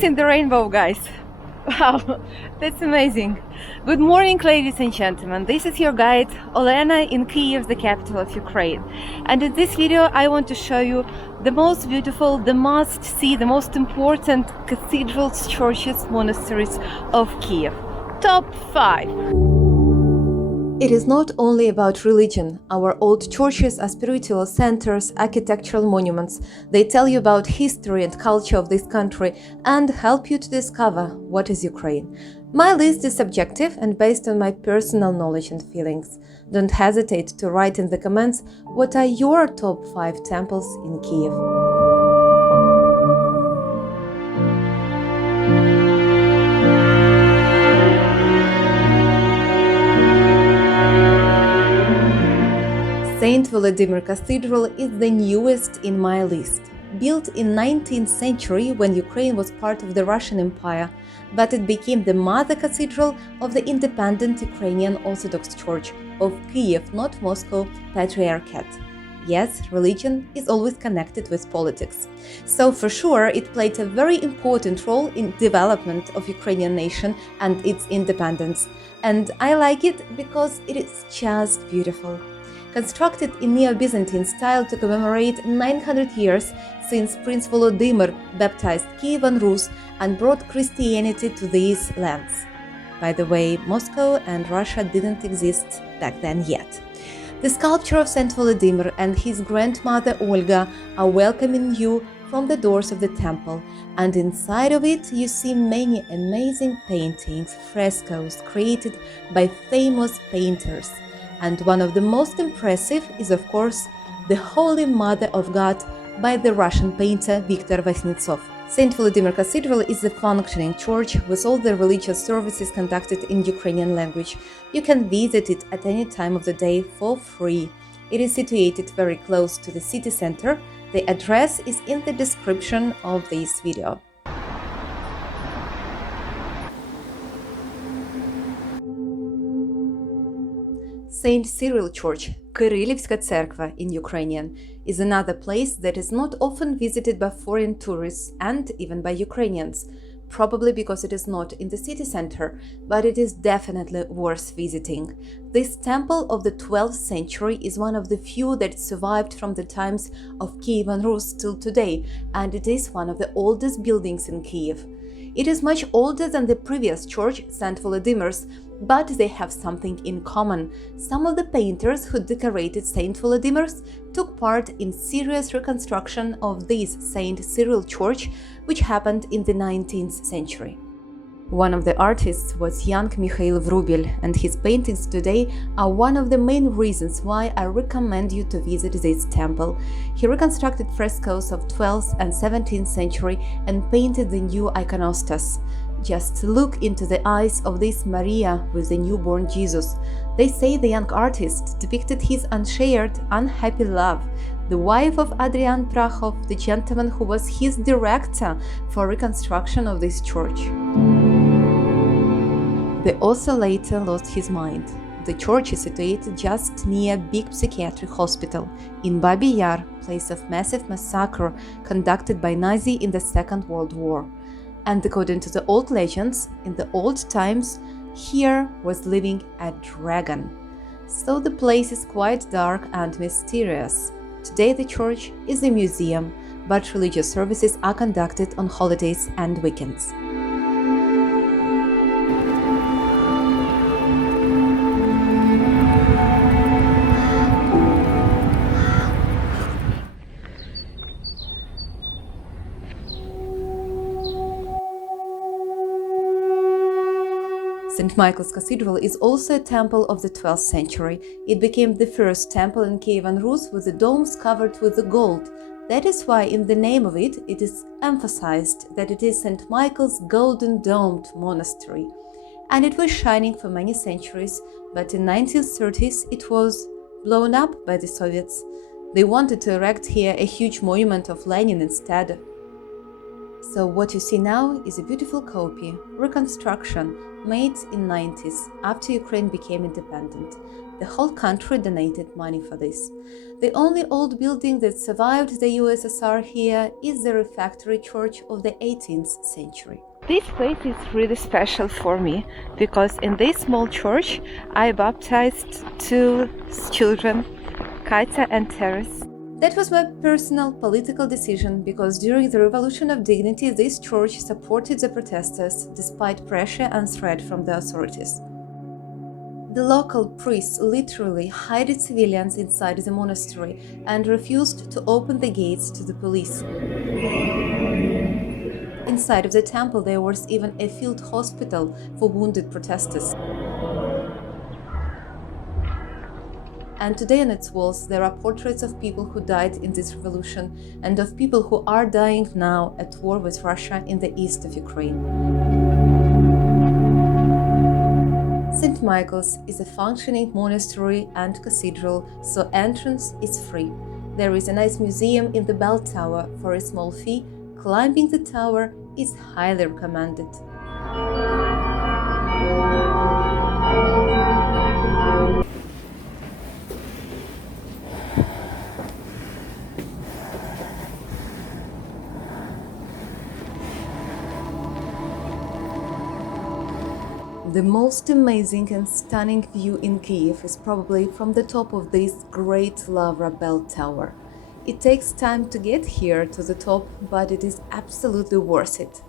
missing the rainbow, guys. Wow, that's amazing. Good morning, ladies and gentlemen. This is your guide, Olena, in Kiev, the capital of Ukraine. And in this video, I want to show you the most beautiful, the must-see, the most important cathedrals, churches, monasteries of Kiev. Top 5. It is not only about religion. Our old churches are spiritual centers, architectural monuments. They tell you about history and culture of this country and help you to discover what is Ukraine. My list is subjective and based on my personal knowledge and feelings. Don't hesitate to write in the comments what are your top 5 temples in Kiev. Saint Volodymyr Cathedral is the newest in my list. Built in 19th century when Ukraine was part of the Russian Empire, but it became the mother cathedral of the independent Ukrainian Orthodox Church of Kiev, not Moscow Patriarchate. Yes, religion is always connected with politics. So for sure, it played a very important role in development of Ukrainian nation and its independence. And I like it because it is just beautiful. Constructed in Neo-Byzantine style to commemorate 900 years since Prince Volodymyr baptized Kyiv and and brought Christianity to these lands. By the way, Moscow and Russia didn't exist back then yet. The sculpture of Saint Volodymyr and his grandmother Olga are welcoming you from the doors of the temple, and inside of it you see many amazing paintings, frescoes created by famous painters. And one of the most impressive is, of course, the Holy Mother of God by the Russian painter Viktor Vasnetsov. St. Volodymyr Cathedral is a functioning church with all the religious services conducted in Ukrainian language. You can visit it at any time of the day for free. It is situated very close to the city center. The address is in the description of this video. Saint Cyril Church, Кирилівська церква in Ukrainian, is another place that is not often visited by foreign tourists and even by Ukrainians, probably because it is not in the city center, but it is definitely worth visiting. This temple of the 12th century is one of the few that survived from the times of Kiev and Rus till today, and it is one of the oldest buildings in Kiev. It is much older than the previous church, St. Volodymyr's, but they have something in common. Some of the painters who decorated St. Volodymyr's took part in serious reconstruction of this St. Cyril Church, which happened in the 19th century. One of the artists was young Mikhail Vrubil, and his paintings today are one of the main reasons why I recommend you to visit this temple. He reconstructed frescoes of 12th and 17th century and painted the new iconostas. Just look into the eyes of this Maria with the newborn Jesus. They say the young artist depicted his unshared, unhappy love, the wife of Adrian Prachov, the gentleman who was his director for reconstruction of this church. The author later lost his mind. The church is situated just near big psychiatric hospital in Babi Yar, place of massive massacre conducted by Nazi in the Second World War. And according to the old legends, in the old times, here was living a dragon. So the place is quite dark and mysterious. Today the church is a museum, but religious services are conducted on holidays and weekends. St. Michaels Cathedral is also a temple of the 12th century. It became the first temple in Kiev and Rus with the domes covered with the gold. That is why in the name of it is emphasized that it is St. Michael's golden domed monastery. And it was shining for many centuries, but in 1930s it was blown up by the Soviets. They wanted to erect here a huge monument of Lenin instead. So what you see now is a beautiful copy, reconstruction, made in 90s after Ukraine became independent. The whole country donated money for this. The only old building that survived the USSR here is the refectory church of the 18th century. This place is really special for me because in this small church I baptized two children, Katya and Teres. That was my personal political decision because during the Revolution of Dignity this church supported the protesters despite pressure and threat from the authorities. The local priests literally hid civilians inside the monastery and refused to open the gates to the police. Inside of the temple there was even a field hospital for wounded protesters. And today on its walls there are portraits of people who died in this revolution and of people who are dying now at war with Russia in the east of Ukraine. St. Michael's is a functioning monastery and cathedral, so entrance is free. There is a nice museum in the bell tower for a small fee. Climbing the tower is highly recommended. The most amazing and stunning view in Kiev is probably from the top of this great Lavra bell tower. It takes time to get here to the top, but it is absolutely worth it.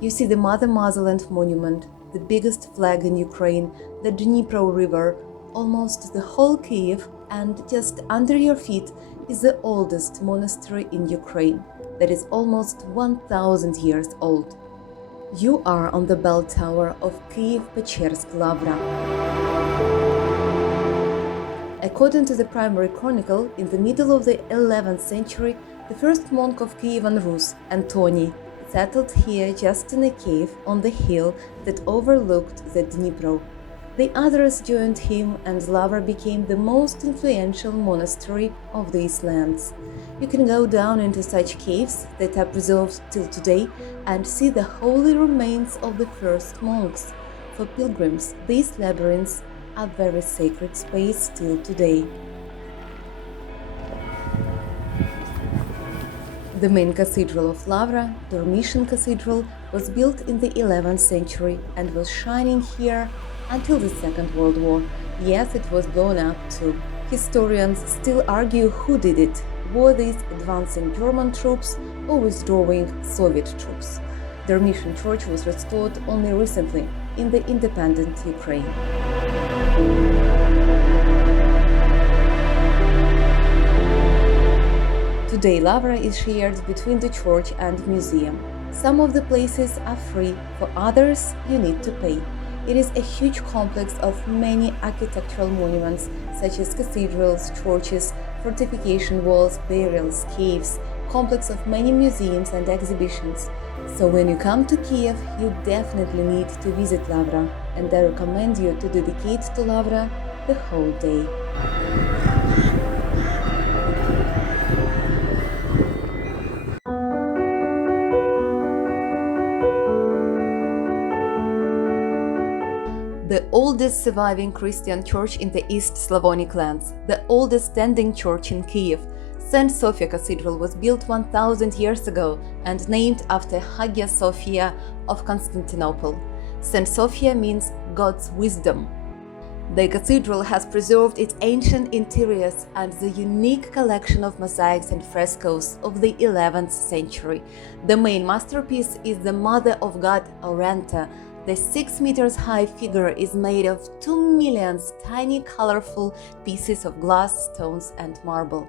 You see the Mother Motherland monument, the biggest flag in Ukraine, the Dnipro River, almost the whole Kiev, and just under your feet is the oldest monastery in Ukraine, that is almost 1000 years old. You are on the bell tower of Kyiv Pechersk Lavra. According to the primary chronicle, in the middle of the 11th century, the first monk of Kievan Rus, Antony, settled here just in a cave on the hill that overlooked the Dnipro. The others joined him, and Lavra became the most influential monastery of these lands. You can go down into such caves that are preserved till today and see the holy remains of the first monks. For pilgrims, these labyrinths are very sacred space till today. The main cathedral of Lavra, Dormition Cathedral, was built in the 11th century and was shining here until the Second World War. Yes, it was blown up too. Historians still argue who did it. Were these advancing German troops or withdrawing Soviet troops? Dormition Church was restored only recently in the independent Ukraine. Today Lavra is shared between the church and museum. Some of the places are free, for others you need to pay. It is a huge complex of many architectural monuments such as cathedrals, churches, fortification walls, burials, caves, complex of many museums and exhibitions. So when you come to Kiev, you definitely need to visit Lavra, and I recommend you to dedicate to Lavra the whole day. The oldest surviving Christian church in the East Slavonic lands, the oldest standing church in Kiev, St. Sophia Cathedral was built 1000 years ago and named after Hagia Sophia of Constantinople. St. Sophia means God's wisdom. The cathedral has preserved its ancient interiors and the unique collection of mosaics and frescoes of the 11th century. The main masterpiece is the Mother of God Orenta. The 6 meters high figure is made of 2 million tiny colorful pieces of glass, stones and marble.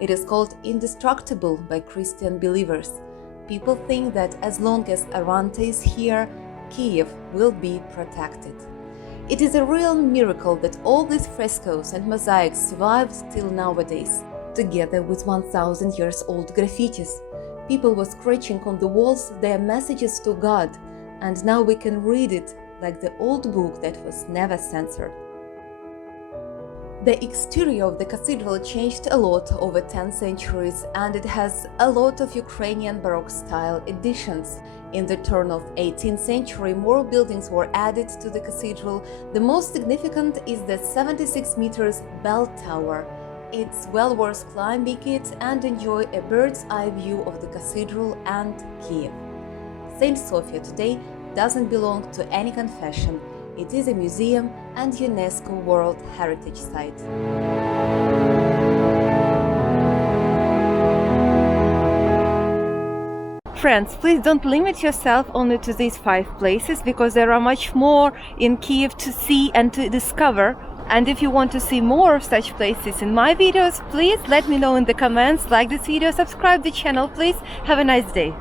It is called indestructible by Christian believers. People think that as long as Orenta is here, Kiev will be protected. It is a real miracle that all these frescoes and mosaics survived till nowadays, together with 1000 years old graffitis. People were scratching on the walls their messages to God, and now we can read it like the old book that was never censored. The exterior of the cathedral changed a lot over 10 centuries, and it has a lot of Ukrainian Baroque style additions. In the turn of 18th century, more buildings were added to the cathedral. The most significant is the 76 meters bell tower. It's well worth climbing it and enjoy a bird's eye view of the cathedral and Kiev. St. Sophia today doesn't belong to any confession. It is a museum and UNESCO World Heritage Site. Friends, please don't limit yourself only to these 5 places, because there are much more in Kiev to see and to discover. And if you want to see more of such places in my videos, please let me know in the comments, like this video, subscribe the channel, please. Have a nice day.